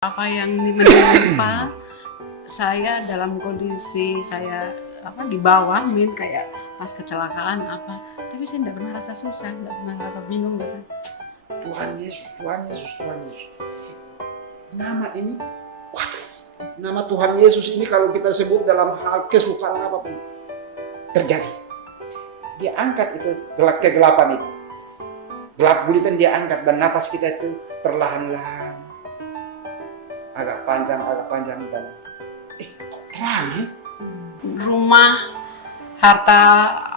Apa yang menimpa saya dalam kondisi saya di bawah kayak pas kecelakaan tapi saya tidak pernah rasa susah, tidak pernah rasa bingung gitu. Tuhan Yesus, Tuhan Yesus, Tuhan Yesus. Nama ini, waduh, nama Tuhan Yesus ini kalau kita sebut dalam hal kesukaran apapun terjadi. Dia angkat itu kegelapan itu, gelap gulitan dia angkat, dan napas kita itu perlahan-lahan agak panjang dan terang ya. Rumah, harta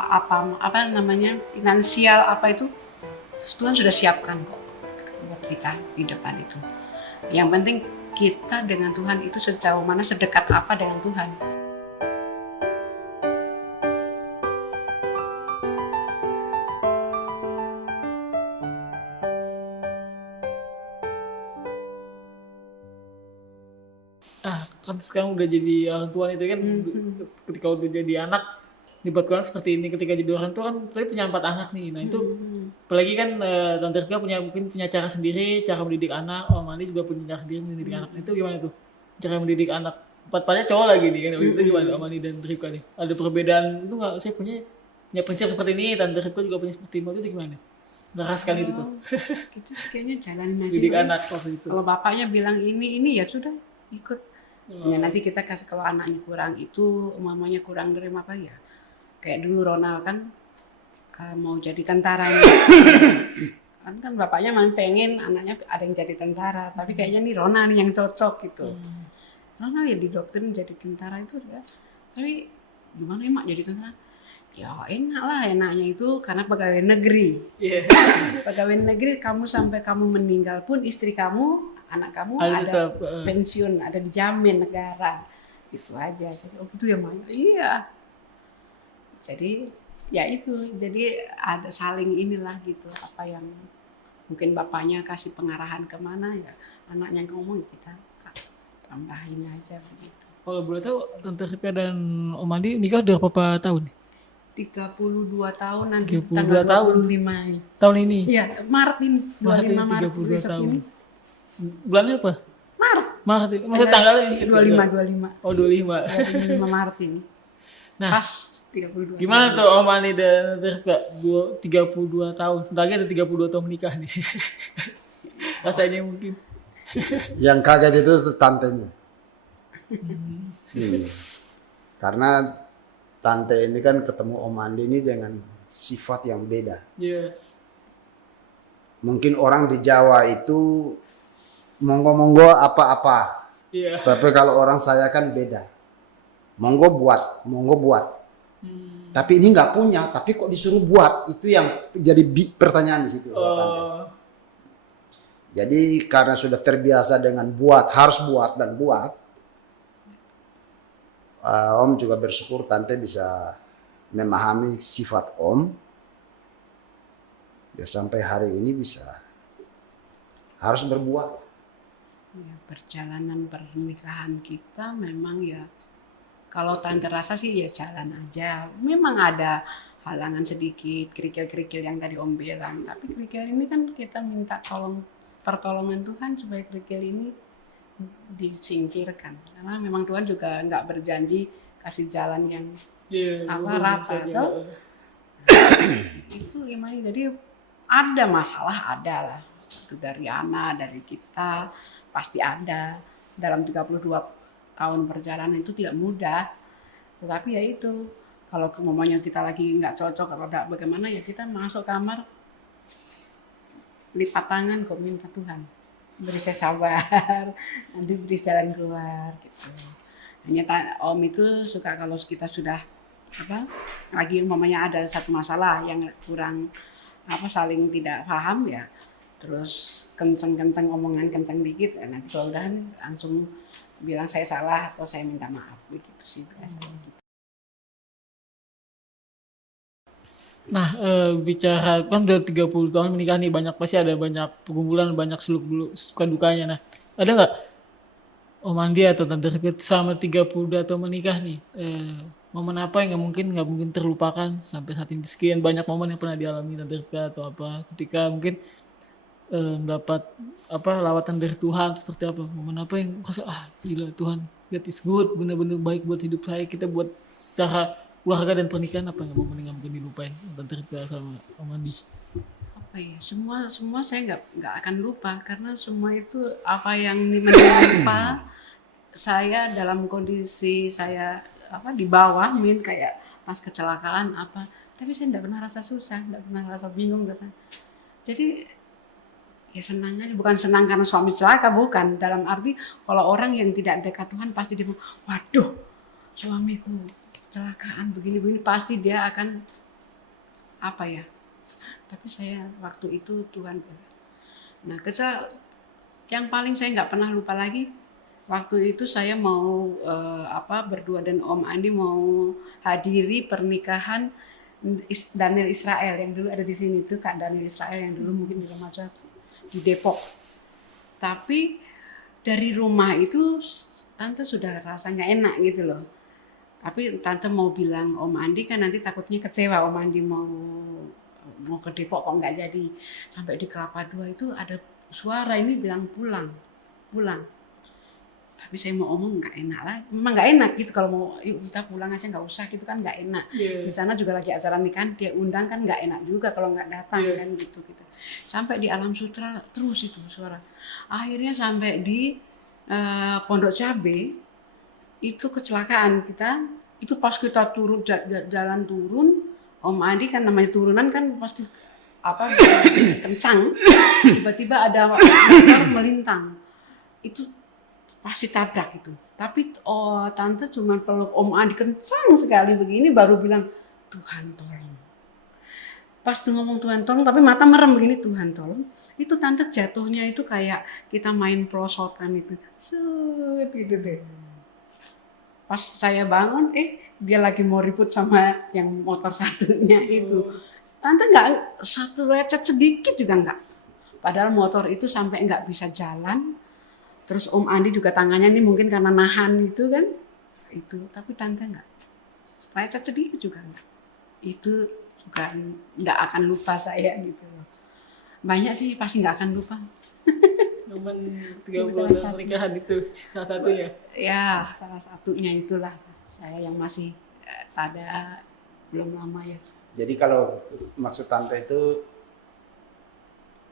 apa namanya, finansial itu Tuhan sudah siapkan kok buat kita di depan itu. Yang penting kita dengan Tuhan itu sejauh mana, sedekat apa dengan Tuhan. Kan sekarang udah jadi orang tua itu kan, ketika udah jadi anak dibuatkan seperti ini, ketika jadi orang tua kan tapi punya 4 anak nih. Nah itu apalagi kan Tante Rika mungkin punya cara sendiri cara mendidik anak, Om Andi juga punya cara sendiri mendidik anak. Itu gimana tuh cara mendidik anak? 4-4-nya cowok lagi nih kan, itu gimana Om Andi dan Rika nih? Ada perbedaan itu nggak? Saya punya prinsip seperti ini, Tante Rika juga punya seperti itu gimana? Meraskan itu tuh. Itu kayaknya jalanin aja. Didik anak waktu itu. Kalau bapaknya bilang ini ya sudah ikut. Ya nanti kita kasih, kalau anaknya kurang itu, mamanya kurang nerima ya. Kayak dulu Ronald kan mau jadi tentara. kan bapaknya memang pengen anaknya ada yang jadi tentara, tapi kayaknya nih Ronald nih yang cocok gitu. Ronald ya didoktrin jadi tentara itu ya. Tapi gimana ya mak jadi tentara? Ya enak lah, enaknya itu karena pegawai negeri. Pegawai negeri, kamu sampai kamu meninggal pun istri kamu, anak kamu ada pensiun, ada dijamin negara. Itu aja. Jadi, oh gitu ya mak? Iya. Jadi ya itu, jadi ada saling inilah gitu, apa yang mungkin bapaknya kasih pengarahan kemana ya anaknya ngomong kita tambahin aja begitu. Kalau boleh tahu Tante Rika dan Om Andi nikah udah berapa tahun? 32 tahun nanti, 32 tanggal tahun. 25 Tahun ini? Iya, Maret ini, 25 Maret 32 tahun. ini. Bulannya apa? Maret. Maksud tanggalnya 25. Oh 25. 25 Maret ini. Nah, pas 32. gimana tuh Om Andi dan Rika 32 tahun? Sebentar lagi ada 32 tahun menikah nih. Rasanya mungkin. Yang kaget itu tantenya. Iya. Karena tante ini kan ketemu Om Andi ini dengan sifat yang beda. Iya. Mungkin orang di Jawa itu monggo-monggo apa-apa. Iya. Tapi kalau orang saya kan beda. Monggo buat. Tapi ini nggak punya, tapi kok disuruh buat, itu yang jadi pertanyaan di situ. Tante. Jadi karena sudah terbiasa dengan harus buat dan buat, Om juga bersyukur Tante bisa memahami sifat Om. Ya sampai hari ini bisa harus berbuat. Ya, perjalanan pernikahan kita memang ya, kalau Tante rasa sih ya jalan aja. Memang ada halangan sedikit, kerikil-kerikil yang tadi Om bilang. Tapi kerikil ini kan kita minta pertolongan Tuhan supaya kerikil ini disingkirkan. Karena memang Tuhan juga nggak berjanji kasih jalan yang rata. Itu gimana? Jadi ada masalah, ada lah. Itu dari anak, dari kita pasti ada. Dalam 32 tahun perjalanan itu tidak mudah. Tetapi ya itu, kalau mamanya kita lagi nggak cocok, kalau tidak bagaimana ya kita masuk kamar, lipat tangan kok minta Tuhan. Beri saya sabar, nanti beri jalan keluar gitu. Hanya Om itu suka kalau kita sudah lagi mamanya ada satu masalah yang kurang saling tidak paham ya, terus kenceng omongan kenceng dikit ya, nanti kalau udah langsung bilang saya salah atau saya minta maaf begitu sih biasanya. Nah, bicara kan udah 30 tahun menikah nih, pasti ada banyak pergumulan, banyak suka dukanya. Nah, ada nggak Om Andi atau Tante Rika sama 32 tahun menikah nih, momen apa yang nggak mungkin terlupakan sampai saat ini? Sekian banyak momen yang pernah dialami Tante Rika atau apa ketika mungkin dapat lawatan dari Tuhan seperti apa, momen apa yang merasa gila Tuhan, God is good, benar-benar baik buat hidup saya, kita buat secara keluarga dan pernikahan, apa yang momen yang mungkin dilupain Tante Ripka sama Om Andi? Apa ya, semua saya nggak akan lupa, karena semua itu apa yang menimpa saya dalam kondisi saya di bawah, kayak pas kecelakaan apa, tapi saya nggak pernah rasa susah, nggak pernah rasa bingung, nggak pernah. Jadi ya senang aja, bukan senang karena suami celaka, bukan, dalam arti kalau orang yang tidak dekat Tuhan pasti dia bilang, waduh suamiku kecelakaan begini-begini, pasti dia akan apa ya. Tapi saya waktu itu Tuhan, nah yang paling saya nggak pernah lupa lagi, waktu itu saya mau berdua dan Om Andi mau hadiri pernikahan Daniel Israel yang dulu ada di sini tuh, Kak Daniel Israel yang dulu mungkin di remaja di Depok. Tapi dari rumah itu Tante sudah rasa nggak enak gitu loh. Tapi Tante mau bilang Om Andi kan nanti takutnya kecewa, Om Andi mau ke Depok kok nggak jadi. Sampai di Kelapa Dua itu ada suara ini bilang pulang. Tapi saya mau omong nggak enak lah, memang nggak enak gitu kalau mau yuk kita pulang aja, nggak usah gitu kan, nggak enak. Di sana juga lagi acara nikahan, dia undang kan nggak enak juga kalau nggak datang kan gitu. Sampai di Alam Sutra terus itu suara. Akhirnya sampai di Pondok Cabe itu kecelakaan kita, itu pas kita turun jalan turun, Om Adi kan namanya turunan kan pasti kencang, tiba-tiba ada motor melintang, itu pasti tabrak itu. Tapi Tante cuma peluk Om Andi kencang sekali begini baru bilang Tuhan tolong. Pas tuh ngomong Tuhan tolong tapi mata merem begini, Tuhan tolong. Itu Tante jatuhnya itu kayak kita main prosotan itu. Set gitu deh. Pas saya bangun dia lagi mau ribut sama yang motor satunya itu. Tante nggak satu lecet sedikit juga nggak. Padahal motor itu sampai nggak bisa jalan. Terus Om Andi juga tangannya ini mungkin karena nahan itu kan, itu. Tapi Tante nggak, lecet sedikit juga nggak. Itu juga nggak akan lupa saya gitu. Banyak sih pasti nggak akan lupa. Momen 30 tahun pernikahan itu salah satunya. Ya salah satunya itulah saya yang masih pada belum lama ya. Jadi kalau maksud Tante itu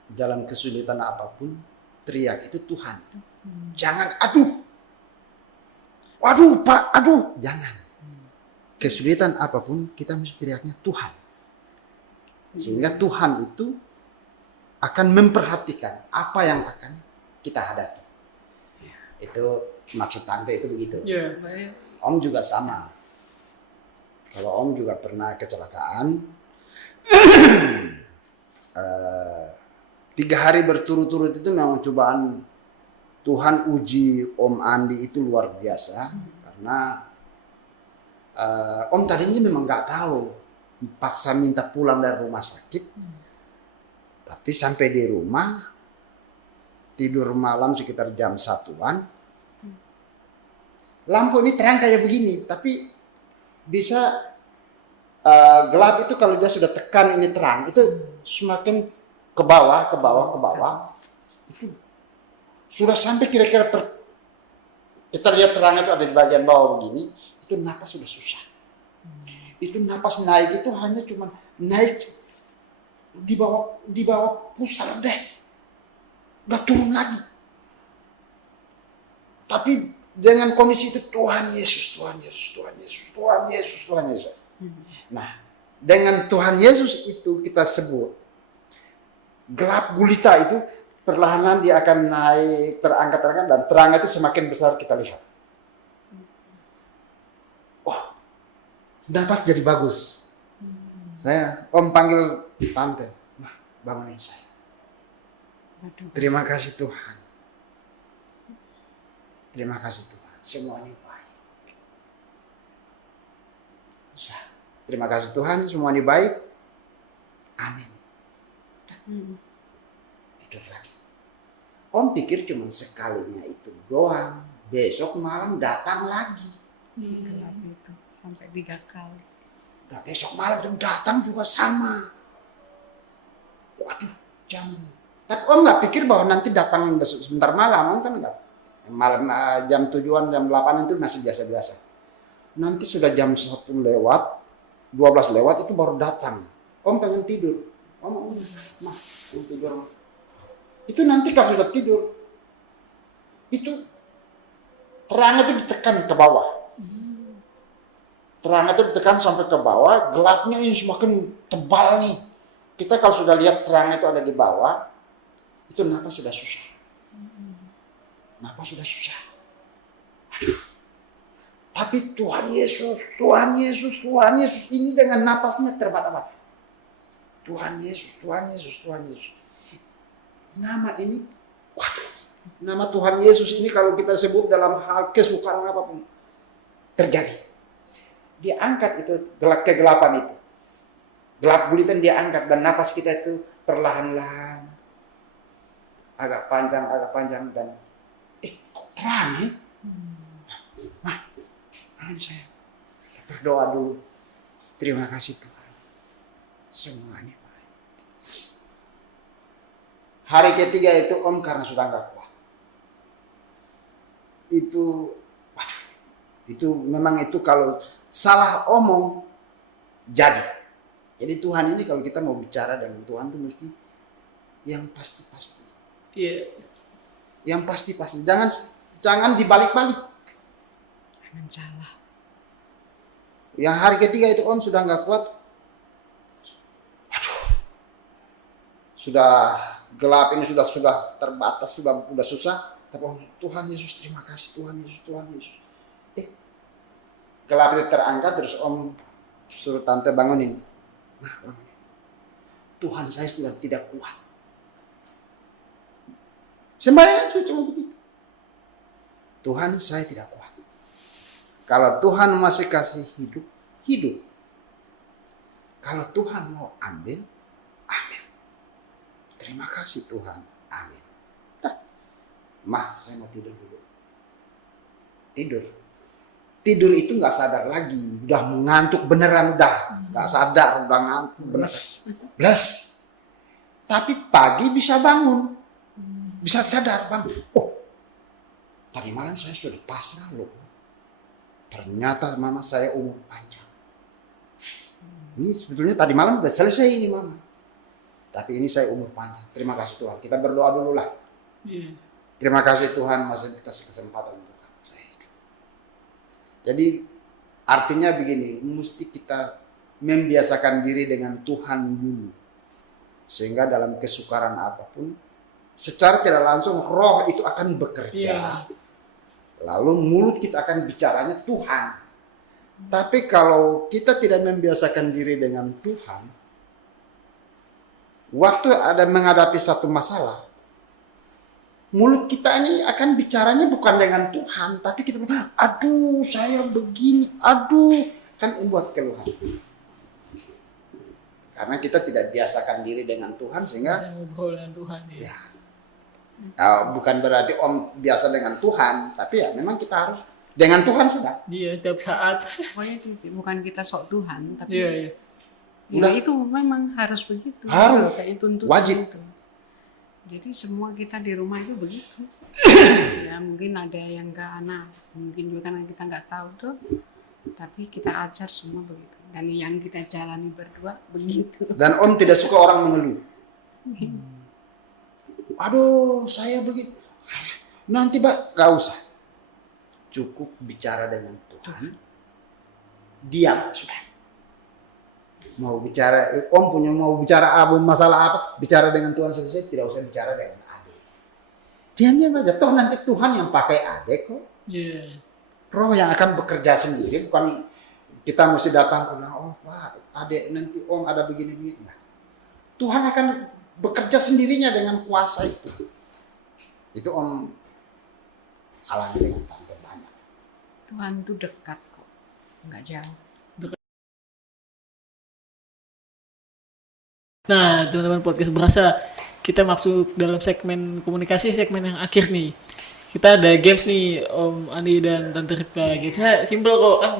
dalam kesulitan apapun teriak itu Tuhan. Jangan waduh Pak, jangan. Kesulitan apapun kita mesti teriaknya Tuhan. Sehingga Tuhan itu akan memperhatikan apa yang akan kita hadapi. Itu maksud Tante itu begitu. Om juga sama. Kalau Om juga pernah kecelakaan, 3 hari berturut-turut itu memang cobaan Tuhan uji Om Andi itu luar biasa. Karena Om tadinya memang nggak tahu, paksa minta pulang dari rumah sakit. Tapi sampai di rumah, tidur malam sekitar jam 1-an. Lampu ini terang kayak begini, tapi bisa gelap itu kalau dia sudah tekan ini terang, itu semakin ke bawah. Itu sudah sampai kira-kira kita lihat terang itu ada di bagian bawah begini, itu napas sudah susah. Itu napas naik itu hanya cuma naik di bawah pusar deh, udah turun lagi. Tapi dengan kondisi itu Tuhan Yesus. Nah, dengan Tuhan Yesus itu kita sebut gelap gulita itu perlahan dia akan naik, terangkat dan terang itu semakin besar kita lihat. Oh, napas jadi bagus. Saya Om panggil Tante, nah bangunin saya. Terima kasih Tuhan. Terima kasih Tuhan, semua ini baik. Terima kasih Tuhan, semua ini baik. Amin. Tidur lagi. Om pikir cuma sekalinya itu doang. Besok malam datang lagi. Gelap itu sampai 3 kali. Nah, besok malam itu datang juga sama. Waduh, Tapi Om nggak pikir bahwa nanti datang besok sebentar malam, Om kan nggak. Malam jam 7-an, jam 8 itu masih biasa-biasa. Nanti sudah jam 1 lewat, 12 lewat itu baru datang. Om pengen tidur. Om tidur. Itu nanti kalau sudah tidur, itu terang itu ditekan ke bawah. Terang itu ditekan sampai ke bawah, gelapnya ini semakin tebal nih. Kita kalau sudah lihat terang itu ada di bawah, itu napas sudah susah. Napas sudah susah. Aduh. Tapi Tuhan Yesus ini dengan napasnya terbata-bata. Tuhan Yesus. Nama ini, nama Tuhan Yesus ini kalau kita sebut dalam hal kesukaran apapun terjadi. Dia angkat itu kegelapan itu. Gelap gulita dia angkat dan napas kita itu perlahan-lahan. Agak panjang dan kok terang ya? Saya berdoa dulu. Terima kasih Tuhan. Semuanya baik. Hari ketiga itu Om karena sudah nggak kuat. Itu memang itu kalau salah omong jadi. Jadi Tuhan ini kalau kita mau bicara dengan Tuhan tuh mesti yang pasti-pasti. Iya. Yang pasti-pasti. Jangan dibalik-balik. Jangan salah. Yang hari ketiga itu Om sudah nggak kuat. Sudah gelap ini sudah terbatas, sudah susah. Tapi Om, Tuhan Yesus terima kasih, Tuhan Yesus. Gelap itu terangkat terus Om suruh tante bangunin. Tuhan saya sudah tidak kuat. Sembahyang cuma begitu. Tuhan saya tidak kuat. Kalau Tuhan masih kasih hidup. Kalau Tuhan mau ambil. Terima kasih Tuhan. Amin. Saya mau tidur dulu. Tidur itu nggak sadar lagi. Udah mengantuk beneran udah. Nggak sadar udah ngantuk bener. Bless. Tapi pagi bisa bangun. Bisa sadar bangun. Tadi malam saya sudah pasrah loh. Ternyata mama saya umur panjang. Ini sebetulnya tadi malam udah selesai ini mama. Tapi ini saya umur panjang. Terima kasih Tuhan. Kita berdoa dulu lah. Yeah. Terima kasih Tuhan masih kasih kesempatan untuk saya. Jadi artinya begini, mesti kita membiasakan diri dengan Tuhan dulu. Sehingga dalam kesukaran apapun, secara tidak langsung roh itu akan bekerja. Yeah. Lalu mulut kita akan bicaranya Tuhan. Tapi kalau kita tidak membiasakan diri dengan Tuhan, waktu ada menghadapi satu masalah, mulut kita ini akan bicaranya bukan dengan Tuhan, tapi kita bilang, aduh saya begini, kan buat keluhan. Karena kita tidak biasakan diri dengan Tuhan sehingga ngobrol dengan Tuhan ya. Bukan berarti Om biasa dengan Tuhan, tapi ya memang kita harus dengan Tuhan sudah. Iya, setiap saat. Pokoknya bukan kita sok Tuhan, tapi Iya. ya itu memang harus begitu. Harus. Kayak tuntutan Wajib. itu. Jadi semua kita di rumah itu begitu. Ya mungkin ada yang ke anak, mungkin juga karena kita nggak tahu tuh, tapi kita ajar semua begitu. Dan yang kita jalani berdua begitu. Dan Om tidak suka orang mengeluh. Aduh, saya begitu. Nanti Pak, gak usah. Cukup bicara dengan Tuhan. Diam sudah. Mau bicara, Om mau bicara masalah apa? Bicara dengan Tuhan selesai, tidak usah bicara dengan adik. Diam-diam aja. Toh nanti Tuhan yang pakai adik kok. Iya. Roh yang akan bekerja sendiri, bukan kita mesti datang ke bilang, oh Pak, adik nanti Om ada begini-begini. Nah, Tuhan akan bekerja sendirinya dengan kuasa itu. Itu Om alami dengan tante banyak. Tuhan itu dekat kok, nggak jauh. Nah, teman-teman podcast berasa kita masuk dalam segmen komunikasi, segmen yang akhir nih. Kita ada games nih, Om Andi dan Tante Ripka. Gamesnya simple kok kan.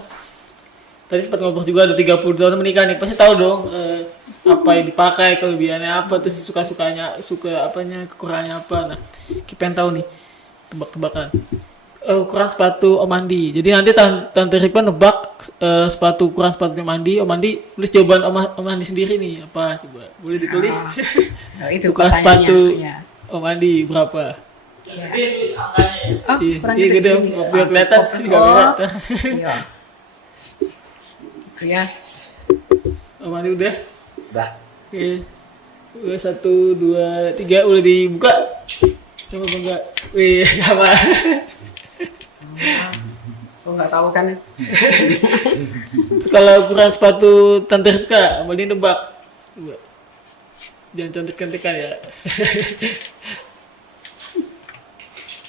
Tadi sempat ngobrol juga ada 30 tahun menikah nih. Pasti tahu dong apa yang dipakai, kelebihannya apa, terus suka apanya, kekurangannya apa. Nah, kita pengen tahu nih, tebak-tebakan. Ukuran sepatu Om Andi. Jadi nanti Tante Ripa nebak ukuran sepatunya Om Andi. Om Andi tulis jawaban Om Andi sendiri nih. Apa coba? Boleh ditulis? Itu Ukuran pertanyaannya, sepatu ya. Om Andi berapa? Ya. Dia tulis angkanya ya. Oh, kurang Iya, gede gede. sini. Biar kelihatan di kamera. Iya. Itu ya. Om Andi udah? Dah. Oke. Udah 1, 2, 3 udah dibuka. Sama apa enggak? Wih, sama. Oh, nggak tahu kan? Kalau ukuran sepatu Tante Rika, mau nebak. Coba. Jangan contek-contekan ya.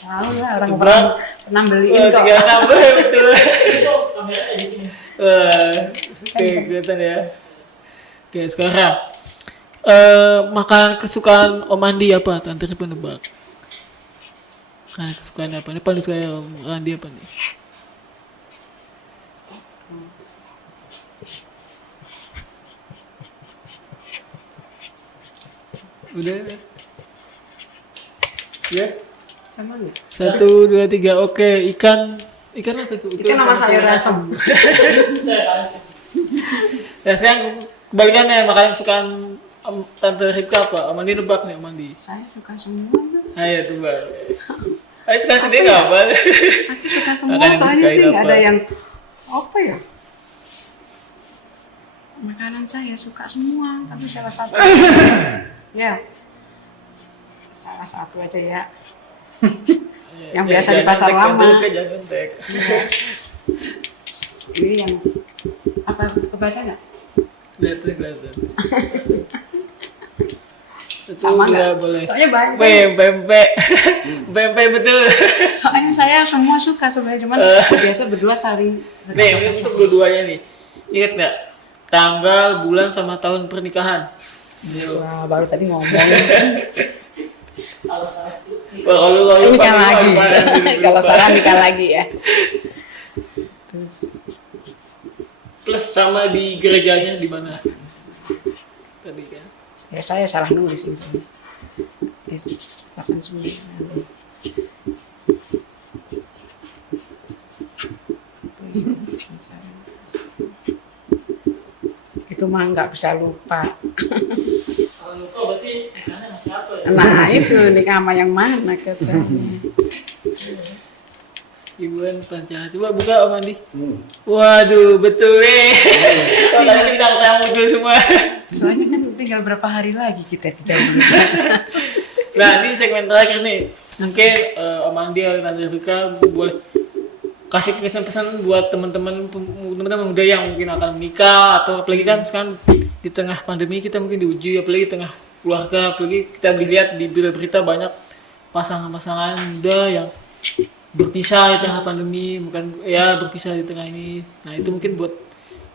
Tahu lah, orang Coba. pernah beliin Wah, kok. 36 betul. Kameranya di sini. Wah, oke, kelihatan ya. Oke, sekarang makanan kesukaan Om Andi apa? Tante Rika nebak. Makanan kesukaan apa? Ini paling disukai Om Andi apa nih? Udah. Ya. Sama nggak? 1, 2, 3. Oke, ikan apa tuh? Ikan sama sayur asem. Ya, sekarang kebalikannya, makanan kesukaan Tante Rika apa? Om Andi nebak nih, Om Andi. Saya suka semua. Ayo tebak. Ayo suka sendiri nggak apa? Aku suka semua. Makanan yang Soalnya disukai sih nggak apa? ada yang apa ya? Makanan saya suka semua, tapi salah satu. Ya, salah satu aja ya. Yang biasa di pasar lama. Jangan kontek. Ini yang apa? Kebaca nggak? Kelihatan. Sama Itu nggak? nggak boleh. Soalnya banyak. Pempek betul. Soalnya saya semua suka sebenarnya, cuman biasa berdua saling. Nih, ini untuk dua-duanya nih. Ingat nggak? Tanggal, bulan, sama tahun pernikahan. Wah, baru tadi ngomong. Kalau Nikah lagi. Kalau salah nikah lagi ya. Plus sama di gerejanya di mana? Tadi kan. Ya saya salah nulis ini. 89. Itu mah nggak bisa lupa. Kalau lupa berarti nikahnya masih apa ya? Nah itu nikah sama yang mana katanya. Ibuan Pancasila. Coba buka Om Andi. Waduh, betul nih. Kalau tadi bintang tamu dulu semua. Soalnya kan tinggal berapa hari lagi kita tidak boleh. Nah, ini segmen terakhir nih. Mungkin Om Andi atau Tante Rika boleh kasih pesan-pesan buat teman-teman muda yang mungkin akan menikah, atau apalagi kan sekarang di tengah pandemi kita mungkin diuji, apalagi tengah keluarga, apalagi kita lihat di berita-berita banyak pasangan-pasangan muda yang berpisah di tengah pandemi, bukan ya berpisah di tengah ini. Nah itu mungkin buat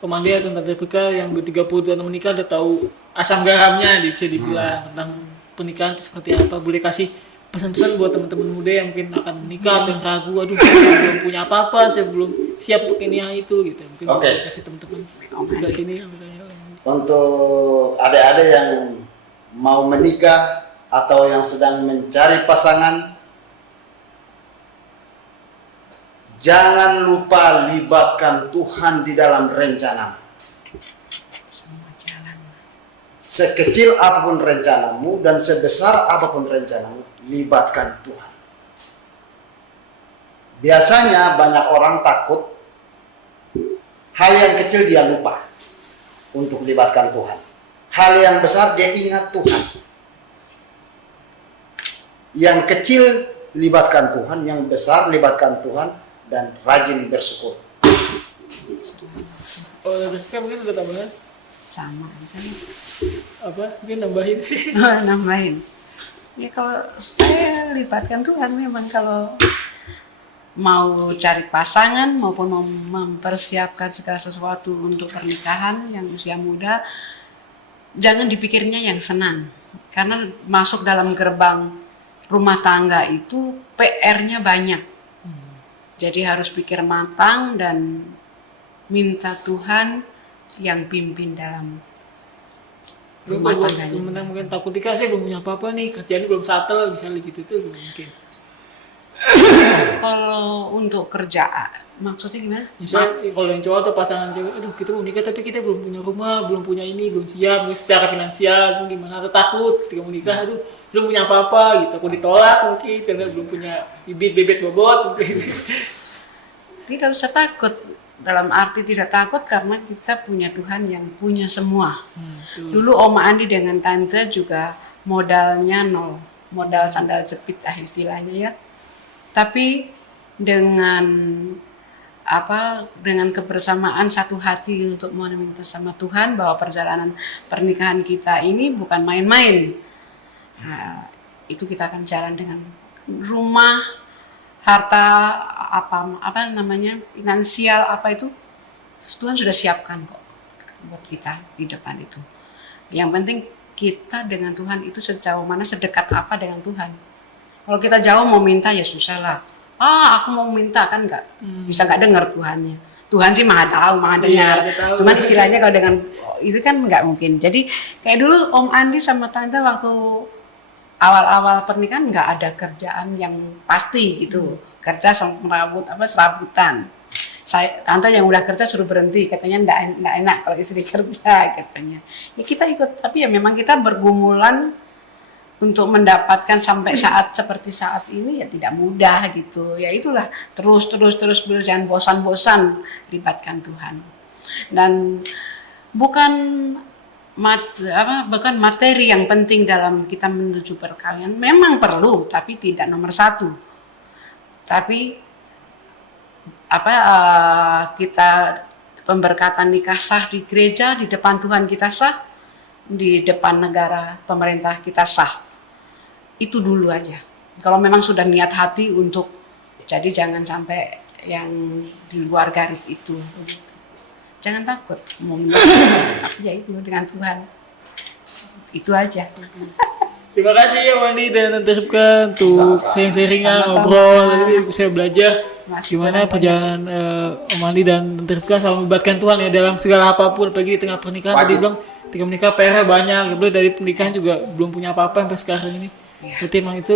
Om Andi atau Tante Rika yang udah 30 tahun menikah udah tahu asam garamnya, bisa dibilang tentang pernikahan itu seperti apa. Boleh kasih pesan-pesan buat teman-teman muda yang mungkin akan menikah atau yang ragu, aduh saya belum punya apa-apa, saya belum siap untuk ini yang itu gitu. Mungkin boleh kasih teman-teman dari sini. Untuk adik-adik yang mau menikah atau yang sedang mencari pasangan, jangan lupa libatkan Tuhan di dalam rencana. Sekecil apapun rencanamu dan sebesar apapun rencanamu, libatkan Tuhan. Biasanya banyak orang takut hal yang kecil dia lupa untuk libatkan Tuhan. Hal yang besar dia ingat Tuhan. Yang kecil libatkan Tuhan, yang besar libatkan Tuhan, dan rajin bersyukur. Oh, Rika mungkin udah tambahan? Sama kan. Apa? Mungkin nambahin? Nambahin. Ya kalau saya libatkan Tuhan memang kalau mau cari pasangan maupun mau mempersiapkan segala sesuatu untuk pernikahan yang usia muda, jangan dipikirnya yang senang. Karena masuk dalam gerbang rumah tangga itu PR-nya banyak. Jadi harus pikir matang dan minta Tuhan yang pimpin dalam rumah Kalau tangganya. temen-temen mungkin takut nikah, saya belum punya apa-apa nih, kerjaan belum settle misalnya gitu tuh mungkin. Kalau untuk kerja, maksudnya gimana? Misalnya kalau yang cowok atau pasangan cewek, aduh kita mau nikah tapi kita belum punya rumah, belum punya ini, belum siap mungkin secara finansial, tuh gimana, atau takut ketika mau nikah, aduh belum punya apa-apa gitu, aku ditolak mungkin karena belum punya bibit bobot mungkin. Tidak usah takut. Dalam arti tidak takut karena kita punya Tuhan yang punya semua. Tuh. Dulu Oma Andi dengan Tante juga modalnya nol. Modal sandal jepit istilahnya ya. Tapi dengan dengan kebersamaan satu hati untuk meminta sama Tuhan bahwa perjalanan pernikahan kita ini bukan main-main. Nah, itu kita akan jalan dengan rumah, harta, apa namanya, finansial apa itu, Tuhan sudah siapkan kok buat kita di depan itu. Yang penting kita dengan Tuhan itu sejauh mana, sedekat apa dengan Tuhan. Kalau kita jauh mau minta ya susah lah. Aku mau minta kan bisa nggak dengar Tuhannya. Tuhan sih maha tahu, maha dengar. Cuman istilahnya kalau dengan itu kan nggak mungkin. Jadi kayak dulu Om Andi sama Tante waktu awal-awal pernikahan nggak ada kerjaan yang pasti gitu. Kerja sama serabutan. Tante yang udah kerja suruh berhenti, katanya nggak enak kalau istri kerja katanya. Ya kita ikut, tapi ya memang kita bergumulan untuk mendapatkan sampai saat seperti saat ini ya tidak mudah gitu. Ya itulah terus jangan bosan-bosan libatkan Tuhan. Dan bukan materi yang penting dalam kita menuju perkawinan, memang perlu tapi tidak nomor satu. Tapi kita pemberkatan nikah sah di gereja, di depan Tuhan kita sah, di depan negara pemerintah kita sah. Itu dulu aja. Kalau memang sudah niat hati untuk, jadi jangan sampai yang di luar garis itu. Jangan takut mau menikah, tapi ya itu dengan Tuhan. Itu aja. Terima kasih ya Wandi dan Tante Ripka untuk sharing-sharingnya, ngobrol, tadi bisa belajar gimana perjalanan Om Wandi dan Tante Ripka selalu melibatkan Tuhan ya dalam segala apapun, apalagi di tengah pernikahan. Tadi bilang ketika menikah PR-nya banyak, dari pernikahan juga belum punya apa-apa sampai sekarang ini. Berarti emang itu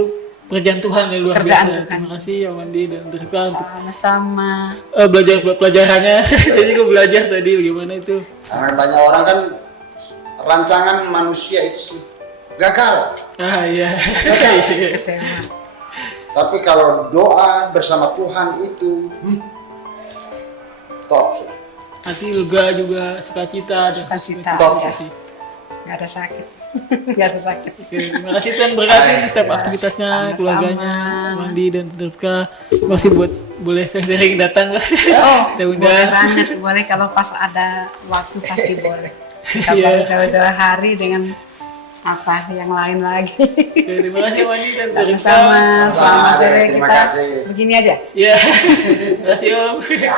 pekerjaan Tuhan yang luar biasa. Terima kasih ya Wandi dan Tante Ripka untuk sama-sama belajar pelajarannya. Saya juga belajar tadi bagaimana itu. Karena banyak orang kan rancangan manusia itu sih gagal. Iya. kecewa. Tapi kalau doa bersama Tuhan itu top. Hati lega juga, sukacita dan Sukacita, top ya. sih. Nggak ada sakit. Nggak ada sakit. Oke, terima kasih Tuhan berkati setiap aktivitasnya, Sama-sama. keluarganya, Wandi dan Tante Ripka. Terima kasih buat boleh sering datang. Boleh Udah. banget, boleh kalau pas ada waktu pasti boleh. Kita Iya. jauh-jauh hari dengan yang lain lagi. Oke, terima kasih Wandi dan Tante Ripka. Sama-sama, selamat sore Terima kita kasih. begini aja. Iya. Terima kasih Om. Ya,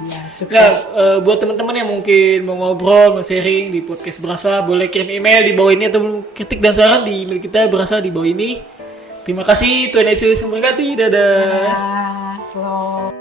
Nah, sukses. buat teman-teman yang mungkin mau ngobrol, mau sharing di podcast Berasa, boleh kirim email di bawah ini atau kritik dan saran di email kita Berasa di bawah ini. Terima kasih, Tuhan Yesus memberkati. Dadah. Slow.